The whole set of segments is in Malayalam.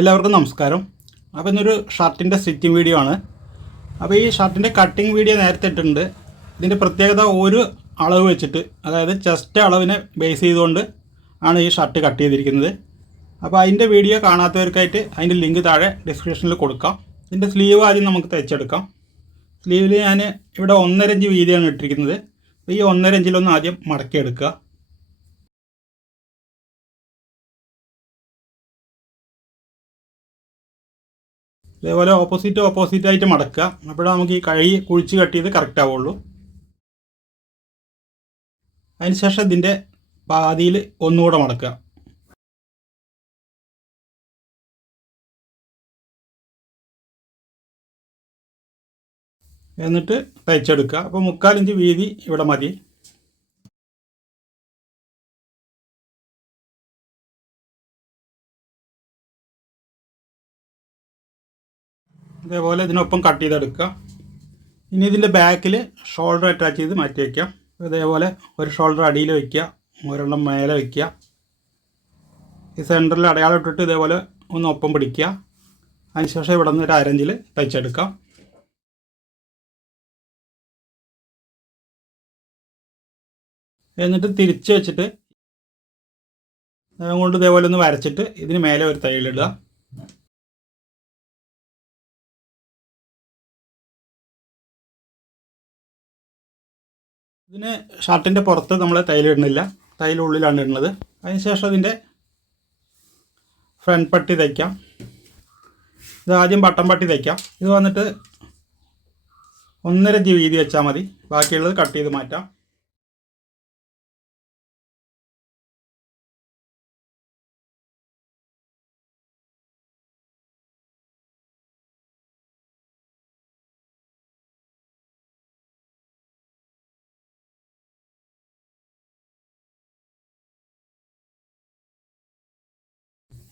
എല്ലാവർക്കും നമസ്കാരം. അപ്പോൾ ഇന്നൊരു ഷർട്ടിൻ്റെ സ്റ്റിച്ചിങ് വീഡിയോ ആണ്. അപ്പോൾ ഈ ഷർട്ടിൻ്റെ കട്ടിങ് വീഡിയോ നേരത്തെ ഇട്ടിട്ടുണ്ട്. ഇതിൻ്റെ പ്രത്യേകത ഒരു അളവ് വെച്ചിട്ട്, അതായത് ചെസ്റ്റ് അളവിനെ ബേസ് ചെയ്തുകൊണ്ട് ആണ് ഈ ഷർട്ട് കട്ട് ചെയ്തിരിക്കുന്നത്. അപ്പോൾ അതിൻ്റെ വീഡിയോ കാണാത്തവർക്കായിട്ട് അതിൻ്റെ ലിങ്ക് താഴെ ഡിസ്ക്രിപ്ഷനിൽ കൊടുക്കാം. ഇതിൻ്റെ സ്ലീവ് ആദ്യം നമുക്ക് തയ്ച്ചെടുക്കാം. സ്ലീവിൽ ഞാൻ ഇവിടെ 1.5 ഇഞ്ച് വീതിയാണ് ഇട്ടിരിക്കുന്നത്. അപ്പോൾ ഈ 1.5 ഇഞ്ചിലൊന്ന് ആദ്യം മടക്കിയെടുക്കുക. ഇതേപോലെ ഓപ്പോസിറ്റായിട്ട് മടക്കുക. അപ്പോഴാണ് നമുക്ക് ഈ കൈ കുഴിച്ച് കട്ട് ചെയ്ത് കറക്റ്റ് ആവുള്ളൂ. അതിനുശേഷം ഇതിൻ്റെ പാതിയിൽ ഒന്നുകൂടെ മടക്കുക. എന്നിട്ട് തയ്ച്ചെടുക്കുക. അപ്പോൾ 3/4 ഇഞ്ച് വീതി ഇവിടെ മതി. ഇതേപോലെ ഇതിനൊപ്പം കട്ട് ചെയ്തെടുക്കുക. ഇനി ഇതിൻ്റെ ബാക്കിൽ ഷോൾഡർ അറ്റാച്ച് ചെയ്ത് മാറ്റി വയ്ക്കാം. ഇതേപോലെ ഒരു ഷോൾഡർ അടിയിൽ വയ്ക്കുക, ഒരെണ്ണം മേലെ വയ്ക്കുക. ഈ സെൻറ്ററിൽ അടയാളം ഇട്ടിട്ട് ഇതേപോലെ ഒന്ന് ഒപ്പം പിടിക്കുക. അതിനുശേഷം ഇവിടെ നിന്ന് ഒരു 1/2 ഇഞ്ചിൽ തയ്ച്ചെടുക്കാം. എന്നിട്ട് തിരിച്ച് വെച്ചിട്ട് അതുകൊണ്ട് ഇതേപോലെ ഒന്ന് വരച്ചിട്ട് ഇതിന് മേലെ ഒരു തയ്യലിടുക. ഇതിന് ഷർട്ടിൻ്റെ പുറത്ത് നമ്മൾ തയ്യലിടുന്നില്ല, തയ്യലുള്ളിലാണ് ഇടുന്നത്. അതിനുശേഷം ഇതിൻ്റെ ഫ്രണ്ട് പട്ടി തയ്ക്കാം. ഇത് ആദ്യം ബട്ടൺ പട്ടി തയ്ക്കാം. ഇത് വന്നിട്ട് 1.5 ഇഞ്ച് വീതി വെച്ചാൽ മതി. ബാക്കിയുള്ളത് കട്ട് ചെയ്ത് മാറ്റാം.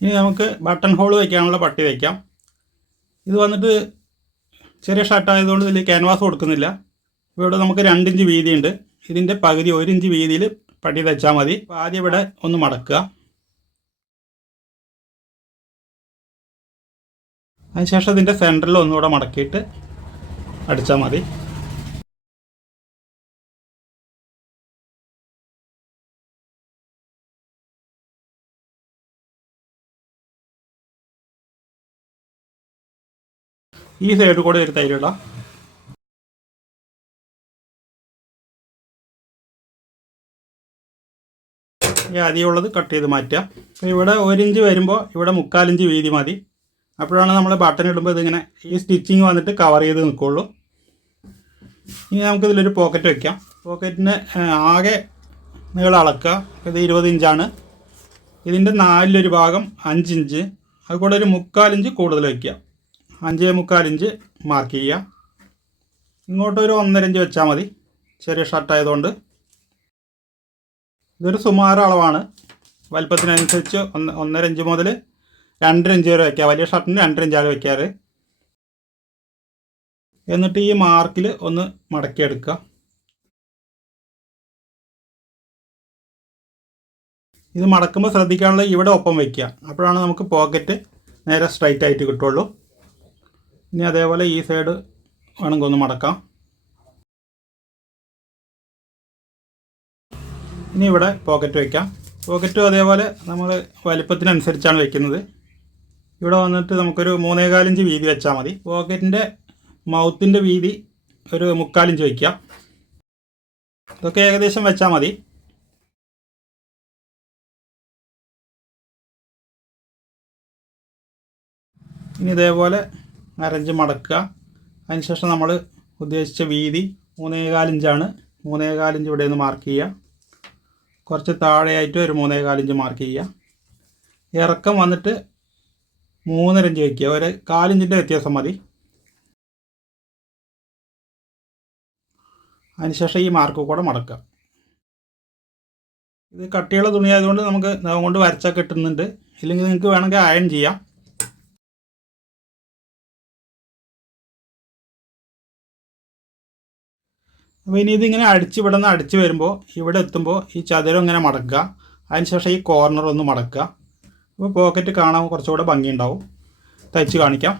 ഇനി നമുക്ക് ബട്ടൺ ഹോൾ വയ്ക്കാനുള്ള പട്ടി വയ്ക്കാം. ഇത് വന്നിട്ട് ചെറിയ ഷർട്ടായതുകൊണ്ട് ഇതിൽ ക്യാൻവാസ് കൊടുക്കുന്നില്ല. ഇവിടെ നമുക്ക് 2 ഇഞ്ച് വീതിയുണ്ട്. ഇതിൻ്റെ പകുതി 1 ഇഞ്ച് വീതിയിൽ പട്ടി തയ്ച്ചാൽ മതി. അപ്പോൾ ആദ്യം ഇവിടെ ഒന്ന് മടക്കുക. അതിനുശേഷം ഇതിൻ്റെ സെൻറ്ററിൽ ഒന്നുകൂടെ മടക്കിയിട്ട് അടിച്ചാൽ മതി. ഈ സൈഡ് കൂടെ ഒരു തൈരിടാം. ഈ അധികമുള്ളത് കട്ട് ചെയ്ത് മാറ്റുക. അപ്പോൾ ഇവിടെ 1 ഇഞ്ച് വരുമ്പോൾ ഇവിടെ 3/4 ഇഞ്ച് വീതി മതി. അപ്പോഴാണ് നമ്മൾ ബട്ടൺ ഇടുമ്പോൾ ഇതിങ്ങനെ ഈ സ്റ്റിച്ചിങ് വന്നിട്ട് കവർ ചെയ്ത് നിൽക്കുള്ളൂ. ഇനി നമുക്കിതിലൊരു പോക്കറ്റ് വയ്ക്കാം. പോക്കറ്റിന് ആകെ നീളം അളക്കുക. ഇത് 20 ഇഞ്ചാണ്. ഇതിൻ്റെ 4/1 ഭാഗം 5 ഇഞ്ച്, അതുകൂടെ ഒരു 3/4 ഇഞ്ച് കൂടുതൽ വയ്ക്കുക. 5.25 ഇഞ്ച് മാർക്ക് ചെയ്യുക. ഇങ്ങോട്ടൊരു 1.5 ഇഞ്ച് വെച്ചാൽ മതി, ചെറിയ ഷർട്ടായതുകൊണ്ട്. ഇതൊരു സുമാർ അളവാണ്. വലിപ്പത്തിനനുസരിച്ച് 1.5 ഇഞ്ച് മുതൽ 2.5 ഇഞ്ച് വരെ വയ്ക്കുക. വലിയ ഷർട്ടിന് 2.5 ഇഞ്ചാണ് വയ്ക്കാറ്. എന്നിട്ട് ഈ മാർക്കിൽ ഒന്ന് മടക്കിയെടുക്കുക. ഇത് മടക്കുമ്പോൾ ശ്രദ്ധിക്കാനുള്ളത് ഇവിടെ ഒപ്പം വയ്ക്കുക. അപ്പോഴാണ് നമുക്ക് പോക്കറ്റ് നേരെ സ്ട്രൈറ്റ് ആയിട്ട് കിട്ടുള്ളൂ. ഇനി അതേപോലെ ഈ സൈഡ് വേണമെങ്കിൽ ഒന്ന് മടക്കാം. ഇനി ഇവിടെ പോക്കറ്റ് വയ്ക്കാം. പോക്കറ്റും അതേപോലെ നമ്മൾ വലിപ്പത്തിനനുസരിച്ചാണ് വയ്ക്കുന്നത്. ഇവിടെ വന്നിട്ട് നമുക്കൊരു 3.25 ഇഞ്ച് വീതി വെച്ചാൽ മതി. പോക്കറ്റിൻ്റെ മൗത്തിൻ്റെ വീതി ഒരു 3/4 ഇഞ്ച് വയ്ക്കാം. ഇതൊക്കെ ഏകദേശം വെച്ചാൽ മതി. ഇനി ഇതേപോലെ അരഞ്ച് മടക്കുക. അതിനുശേഷം നമ്മൾ ഉദ്ദേശിച്ച വീതി 3.25 ഇഞ്ചാണ്. 3.25 ഇഞ്ച് ഇവിടെ നിന്ന് മാർക്ക് ചെയ്യുക. കുറച്ച് താഴെയായിട്ട് ഒരു 3.25 ഇഞ്ച് മാർക്ക് ചെയ്യുക. ഇറക്കം വന്നിട്ട് 3.5 ഇഞ്ച് വയ്ക്കുക. ഒരു 1/4 ഇഞ്ചിൻ്റെ വ്യത്യാസം മതി. അതിനുശേഷം ഈ മാർക്ക് കൂടെ മടക്കുക. ഇത് കട്ടിയുള്ള തുണിയായതുകൊണ്ട് നമുക്ക് നഖം കൊണ്ട് വരച്ചാൽ കിട്ടുന്നുണ്ട്. ഇല്ലെങ്കിൽ നിങ്ങൾക്ക് വേണമെങ്കിൽ അയൺ ചെയ്യാം. അപ്പോൾ ഇനി ഇതിങ്ങനെ ഇവിടെ നിന്ന് വരുമ്പോൾ ഇവിടെ എത്തുമ്പോൾ ഈ ചതുരം ഇങ്ങനെ മടക്കുക. അതിനുശേഷം ഈ കോർണർ ഒന്ന് മടക്കുക. അപ്പോൾ പോക്കറ്റ് കാണാൻ കുറച്ചുകൂടെ ഭംഗിയുണ്ടാവും. തയ്ച്ച് കാണിക്കാം.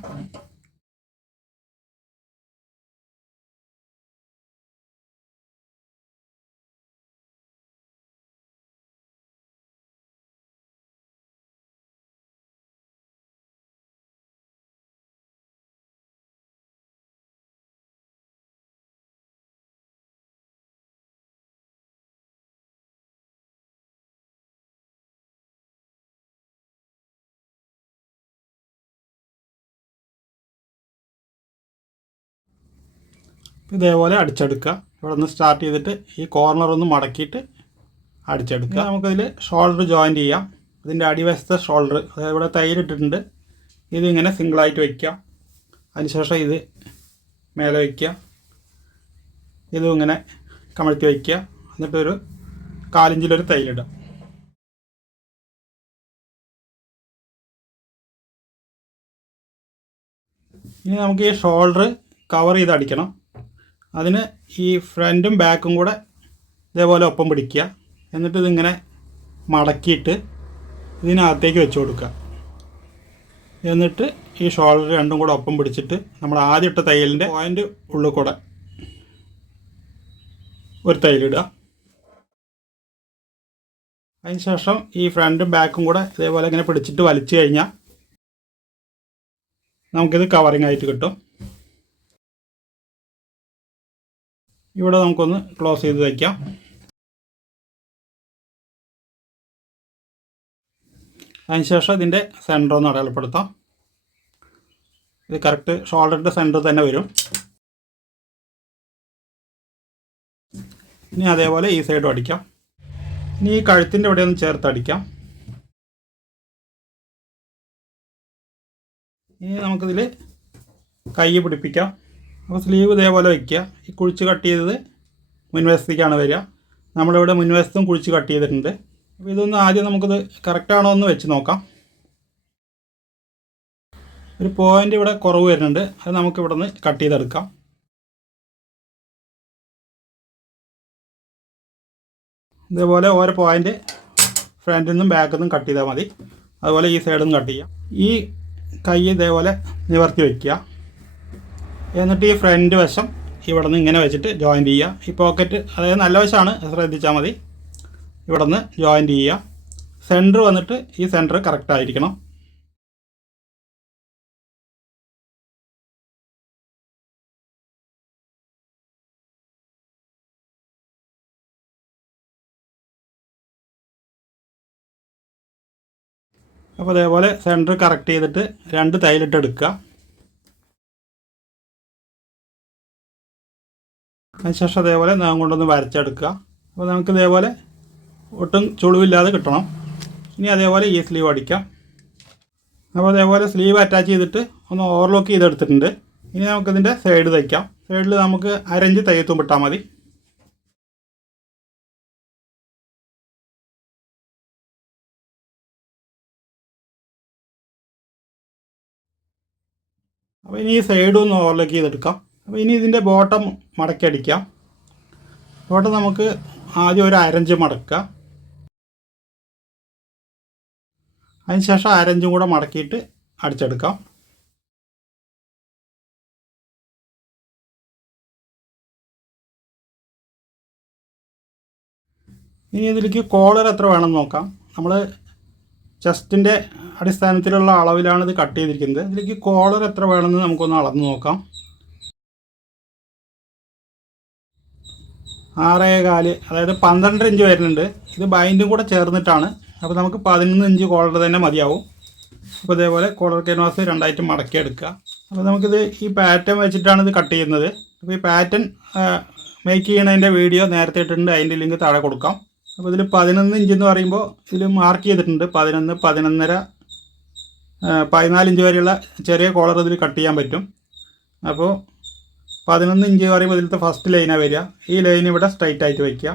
ഇതേപോലെ അടിച്ചെടുക്കുക. ഇവിടെ നിന്ന് സ്റ്റാർട്ട് ചെയ്തിട്ട് ഈ കോർണറൊന്ന് മടക്കിയിട്ട് അടിച്ചെടുക്കുക. നമുക്കതിൽ ഷോൾഡർ ജോയിൻ്റ് ചെയ്യാം. ഇതിൻ്റെ അടിവശത്തെ ഷോൾഡർ, അതായത് ഇവിടെ തയ്യലിട്ടിട്ടുണ്ട്, ഇതിങ്ങനെ സിംഗിളായിട്ട് വയ്ക്കുക. അതിനുശേഷം ഇത് മേലെ വയ്ക്കുക, ഇതും ഇങ്ങനെ കമഴ്ത്തി വയ്ക്കുക. എന്നിട്ടൊരു 1/4 ഇഞ്ചിലൊരു തയ്യലിടുക. ഇനി നമുക്ക് ഈ ഷോൾഡർ കവർ ചെയ്ത് അടിക്കണം. അതിന് ഈ ഫ്രണ്ടും ബാക്കും കൂടെ ഇതേപോലെ ഒപ്പം പിടിക്കുക. എന്നിട്ട് ഇതിങ്ങനെ മടക്കിയിട്ട് ഇതിനകത്തേക്ക് വെച്ച് കൊടുക്കുക. എന്നിട്ട് ഈ ഷോൾഡർ രണ്ടും കൂടെ ഒപ്പം പിടിച്ചിട്ട് നമ്മൾ ആദ്യം ഇട്ട തയ്യലിൻ്റെ പോയിൻ്റ് ഉള്ളിൽ കൂടെ ഒരു തയ്യലിടുക. അതിന് ശേഷം ഈ ഫ്രണ്ടും ബാക്കും കൂടെ ഇതേപോലെ ഇങ്ങനെ പിടിച്ചിട്ട് വലിച്ചു കഴിഞ്ഞാൽ നമുക്കിത് കവറിങ് ആയിട്ട് കിട്ടും. ഇവിടെ നമുക്കൊന്ന് ക്ലോസ് ചെയ്ത് വയ്ക്കാം. അതിനുശേഷം ഇതിൻ്റെ സെൻറ്റർ ഒന്ന് അടയാളപ്പെടുത്താം. ഇത് കറക്റ്റ് ഷോൾഡറിൻ്റെ സെൻറ്റർ തന്നെ വരും. ഇനി അതേപോലെ ഈ സൈഡും അടിക്കാം. ഇനി ഈ കഴുത്തിൻ്റെ ഇവിടെ ഒന്ന് ചേർത്ത് അടിക്കാം. ഇനി നമുക്കിതിൽ കൈ പിടിപ്പിക്കാം. അപ്പോൾ സ്ലീവ് ഇതേപോലെ വയ്ക്കുക. ഈ കുഴിച്ച് കട്ട് ചെയ്തത് മുൻവശത്തേക്കാണ് വരിക. നമ്മളിവിടെ മുൻവശത്തും കുഴിച്ച് കട്ട് ചെയ്തിട്ടുണ്ട്. അപ്പോൾ ഇതൊന്ന് ആദ്യം നമുക്കിത് കറക്റ്റാണോ എന്ന് വെച്ച് നോക്കാം. ഒരു പോയിൻ്റ് ഇവിടെ കുറവ് വരുന്നുണ്ട്, അത് നമുക്കിവിടെ നിന്ന് കട്ട് ചെയ്തെടുക്കാം. ഇതേപോലെ ഓരോ പോയിൻ്റ് ഫ്രണ്ടിൽ നിന്നും ബാക്കിൽ നിന്നും കട്ട് ചെയ്താൽ മതി. അതുപോലെ ഈ സൈഡിൽ നിന്ന് കട്ട് ചെയ്യാം. ഈ കൈ ഇതേപോലെ നിവർത്തി വയ്ക്കുക. എന്നിട്ട് ഈ ഫ്രണ്ട് വശം ഇവിടെ നിന്ന് ഇങ്ങനെ വെച്ചിട്ട് ജോയിൻ്റ് ചെയ്യുക. ഈ പോക്കറ്റ്, അതായത് നല്ല വശമാണ്, ശ്രദ്ധിച്ചാൽ മതി. ഇവിടെ നിന്ന് ജോയിൻ്റ് ചെയ്യുക. സെൻറ്റർ വന്നിട്ട് ഈ സെൻറ്റർ കറക്റ്റ് ആയിരിക്കണം. അപ്പോൾ അതേപോലെ സെൻറ്റർ കറക്റ്റ് ചെയ്തിട്ട് 2 തയ്യലിട്ട് എടുക്കുക. അതിനുശേഷം അതേപോലെ നാം കൊണ്ടൊന്ന് വരച്ചെടുക്കുക. അപ്പോൾ നമുക്ക് ഇതേപോലെ ഒട്ടും ചുളിവില്ലാതെ കിട്ടണം. ഇനി അതേപോലെ ഈ സ്ലീവ് അടിക്കാം. അപ്പോൾ അതേപോലെ സ്ലീവ് അറ്റാച്ച് ചെയ്തിട്ട് ഒന്ന് ഓവർലോക്ക് ചെയ്തെടുത്തിട്ടുണ്ട്. ഇനി നമുക്കിതിൻ്റെ സൈഡ് തയ്ക്കാം. സൈഡിൽ നമുക്ക് 1/2 ഇഞ്ച് തയ്യത്തും വിട്ടാൽ മതി. അപ്പോൾ ഇനി ഈ സൈഡ് ഒന്ന് ഓവർലോക്ക് ചെയ്തെടുക്കാം. അപ്പോൾ ഇനി ഇതിൻ്റെ ബോട്ടം മടക്കി അടിക്കാം. ബോട്ടം നമുക്ക് ആദ്യം ഒരു 1/2 ഇഞ്ച് മടക്കുക. അതിനുശേഷം 1/2 ഇഞ്ചും കൂടെ മടക്കിയിട്ട് അടിച്ചെടുക്കാം. ഇനി ഇതിലേക്ക് കോളർ എത്ര വേണമെന്ന് നോക്കാം. നമ്മൾ ചെസ്റ്റിൻ്റെ അടിസ്ഥാനത്തിലുള്ള അളവിലാണ് ഇത് കട്ട് ചെയ്തിരിക്കുന്നത്. ഇതിലേക്ക് കോളർ എത്ര വേണമെന്ന് നമുക്കൊന്ന് അളന്ന് നോക്കാം. 6.25, അതായത് 12 ഇഞ്ച് വരുന്നുണ്ട്. ഇത് ബൈൻഡും കൂടെ ചേർന്നിട്ടാണ്. അപ്പോൾ നമുക്ക് 11 ഇഞ്ച് കോളർ തന്നെ മതിയാവും. അപ്പോൾ ഇതേപോലെ കോളർ ക്യാൻവാസ് 2ആയിട്ട് മടക്കി എടുക്കുക. അപ്പോൾ നമുക്കിത് ഈ പാറ്റേൺ വെച്ചിട്ടാണ് ഇത് കട്ട് ചെയ്യുന്നത്. അപ്പോൾ ഈ പാറ്റേൺ മേക്ക് ചെയ്യണതിൻ്റെ വീഡിയോ നേരത്തെ ഇട്ടിട്ടുണ്ട്, അതിൻ്റെ ലിങ്ക് താഴെ കൊടുക്കാം. അപ്പോൾ ഇതിൽ 11 ഇഞ്ച് എന്ന് പറയുമ്പോൾ ഇതിൽ മാർക്ക് ചെയ്തിട്ടുണ്ട് 11, 11.5, 14 ഇഞ്ച് വരെയുള്ള ചെറിയ കോളർ ഇതിൽ കട്ട് ചെയ്യാൻ പറ്റും. അപ്പോൾ 11 ഇഞ്ച് പറയുമ്പോൾ ഇതിലത്തെ ഫസ്റ്റ് ലൈനാണ് വരിക. ഈ ലൈൻ ഇവിടെ സ്ട്രൈറ്റ് ആയിട്ട് വയ്ക്കുക.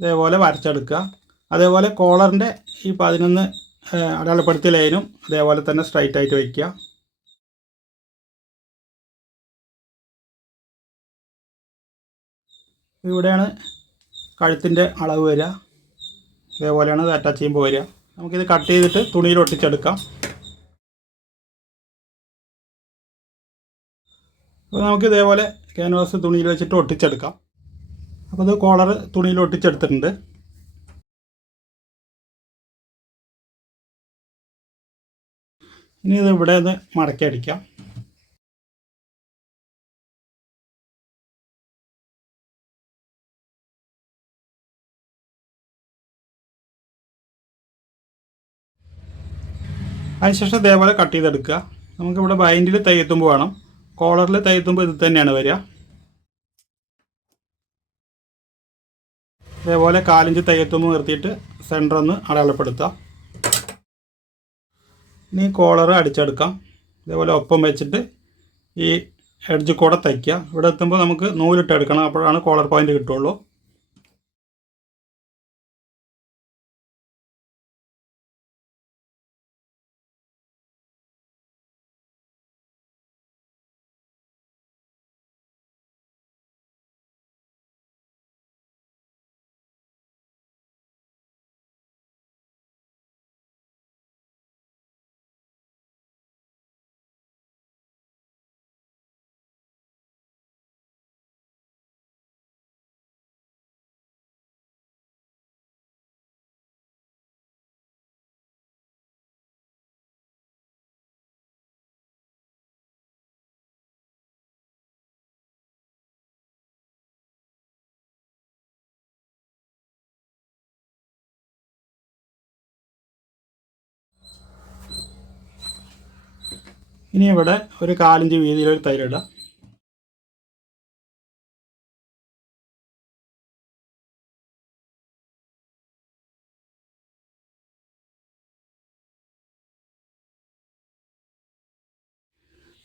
ഇതേപോലെ വരച്ചെടുക്കുക. അതേപോലെ കോളറിൻ്റെ ഈ 11 അടയാളപ്പെടുത്തിയ ലൈനും അതേപോലെ തന്നെ സ്ട്രൈറ്റ് ആയിട്ട് വയ്ക്കുക. ഇവിടെയാണ് കഴുത്തിൻ്റെ അളവ് വരിക. ഇതേപോലെയാണ് ഇത് അറ്റാച്ച് ചെയ്യുമ്പോൾ വരിക. നമുക്കിത് കട്ട് ചെയ്തിട്ട് തുണിയിൽ ഒട്ടിച്ചെടുക്കാം. അപ്പോൾ നമുക്ക് ഇതേപോലെ ക്യാൻവാസ് തുണിയിൽ വെച്ചിട്ട് ഒട്ടിച്ചെടുക്കാം. അപ്പോൾ ഇത് കോളർ തുണിയിൽ ഒട്ടിച്ചെടുത്തിട്ടുണ്ട്. ഇനി ഇത് ഇവിടെ ഒന്ന് മടക്കി അടിക്കാം. അതിനുശേഷം ഇതേപോലെ കട്ട് ചെയ്തെടുക്കുക. നമുക്കിവിടെ ബൈൻഡിൽ തയ്യെത്തുമ്പോൾ വേണം, കോളറിൽ തയ്യെത്തുമ്പോൾ ഇത് തന്നെയാണ് വരിക. ഇതേപോലെ 4 ഇഞ്ച് തയ്യെത്തുമ്പോൾ നിർത്തിയിട്ട് സെൻറ്റർ ഒന്ന് അടയാളപ്പെടുത്തുക. ഇനി കോളർ അടിച്ചെടുക്കാം. ഇതേപോലെ ഒപ്പം വെച്ചിട്ട് ഈ എഡ്ജ് കൂടെ തയ്ക്കുക. ഇവിടെ എത്തുമ്പോൾ നമുക്ക് നൂലിട്ട് എടുക്കണം, അപ്പോഴാണ് കോളർ പോയിൻ്റ് കിട്ടുള്ളൂ. ഇനി ഇവിടെ ഒരു 4 ഇഞ്ച് വീതിയിലൊരു തയ്യലിടുക.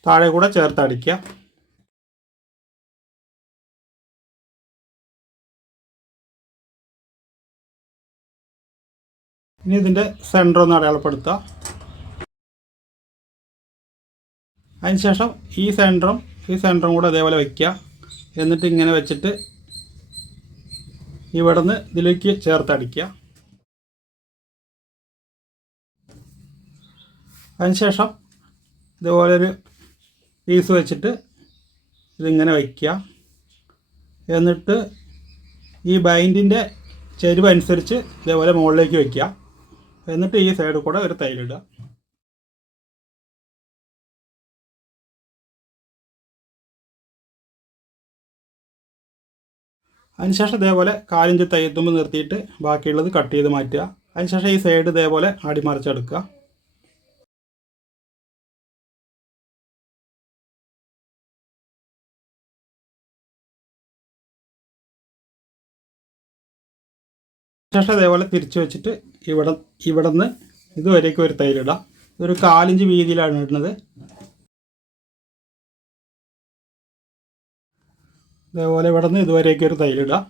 താഴെ കൂടെ ചേർത്ത് അടിക്കുക. ഇനി ഇതിൻ്റെ സെൻറ്റർ ഒന്ന് അടയാളപ്പെടുത്തുക. അതിനുശേഷം ഈ സെൻറ്ററും കൂടെ അതേപോലെ വയ്ക്കുക. എന്നിട്ട് ഇങ്ങനെ വെച്ചിട്ട് ഇവിടെ നിന്ന് ഇതിലേക്ക് ചേർത്തടിക്കുക. അതിനുശേഷം ഇതുപോലൊരു പീസ് വെച്ചിട്ട് ഇതിങ്ങനെ വയ്ക്കുക. എന്നിട്ട് ഈ ബൈൻഡിൻ്റെ ചെരിവ് അനുസരിച്ച് ഇതേപോലെ മുകളിലേക്ക് വയ്ക്കുക. എന്നിട്ട് ഈ സൈഡിൽ കൂടെ ഒരു തയ്യലിടുക. അതിനുശേഷം ഇതേപോലെ 4 ഇഞ്ച് തയ്യെത്തുമ്പോൾ നിർത്തിയിട്ട് ബാക്കിയുള്ളത് കട്ട് ചെയ്ത് മാറ്റുക. അതിനുശേഷം ഈ സൈഡ് ഇതേപോലെ അടിമറിച്ചെടുക്കുക. ശേഷം ഇതേപോലെ തിരിച്ച് വെച്ചിട്ട് ഇവിടെ നിന്ന് ഇതുവരേക്കും ഒരു തയ്യലിടാം. ഇതൊരു 4 ഇഞ്ച് വീതിയിലാണ് ഇടുന്നത്. ഇതേപോലെ ഇവിടെ നിന്ന് ഇതുവരേക്കും ഒരു തയ്യലിടാം.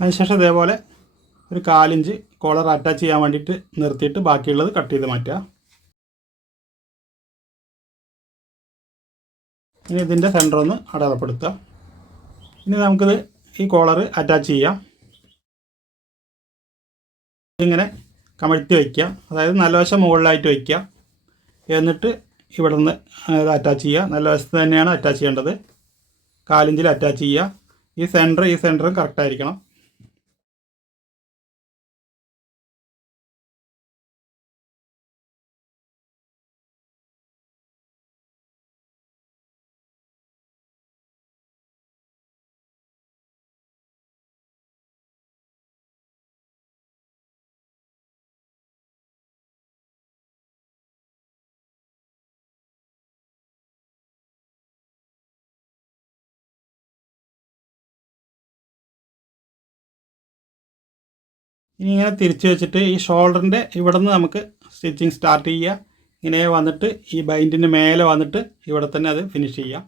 അതിനുശേഷം ഇതേപോലെ ഒരു 4 ഇഞ്ച് കോളർ അറ്റാച്ച് ചെയ്യാൻ വേണ്ടിയിട്ട് നിർത്തിയിട്ട് ബാക്കിയുള്ളത് കട്ട് ചെയ്ത് മാറ്റുക. ഇനി ഇതിൻ്റെ സെൻറ്റർ ഒന്ന് അടയാളപ്പെടുത്തുക. ഇനി നമുക്കിത് ഈ കോളർ അറ്റാച്ച് ചെയ്യാം. ഇങ്ങനെ കമഴ്ത്തി വയ്ക്കുക, അതായത് നല്ല വശം മുകളിലായിട്ട് വയ്ക്കുക. എന്നിട്ട് ഇവിടെ നിന്ന് ഇത് അറ്റാച്ച് ചെയ്യുക. നല്ല വശത്ത് തന്നെയാണ് അറ്റാച്ച് ചെയ്യേണ്ടത്. 4 ഇഞ്ചിൽ അറ്റാച്ച് ചെയ്യുക. ഈ സെൻറ്ററും കറക്റ്റായിരിക്കണം. ഇനി ഇങ്ങനെ തിരിച്ച് വെച്ചിട്ട് ഈ ഷോൾഡറിൻ്റെ ഇവിടെ നിന്ന് നമുക്ക് സ്റ്റിച്ചിങ് സ്റ്റാർട്ട് ചെയ്യുക. ഇങ്ങനെ വന്നിട്ട് ഈ ബൈൻഡിൻ്റെ മേലെ വന്നിട്ട് ഇവിടെ തന്നെ അത് ഫിനിഷ് ചെയ്യാം.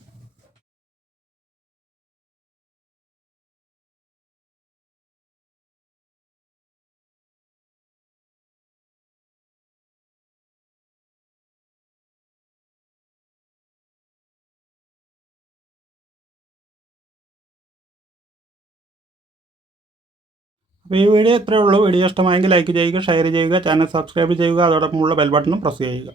അപ്പോൾ ഈ വീഡിയോ ഇത്രയേ ഉള്ളൂ. വീഡിയോ ഇഷ്ടമായെങ്കിൽ ലൈക്ക് ചെയ്യുക, ഷെയർ ചെയ്യുക, ചാനൽ സബ്സ്ക്രൈബ് ചെയ്യുക, അതോടൊപ്പമുള്ള ബെൽ ബട്ടണും പ്രസ് ചെയ്യുക.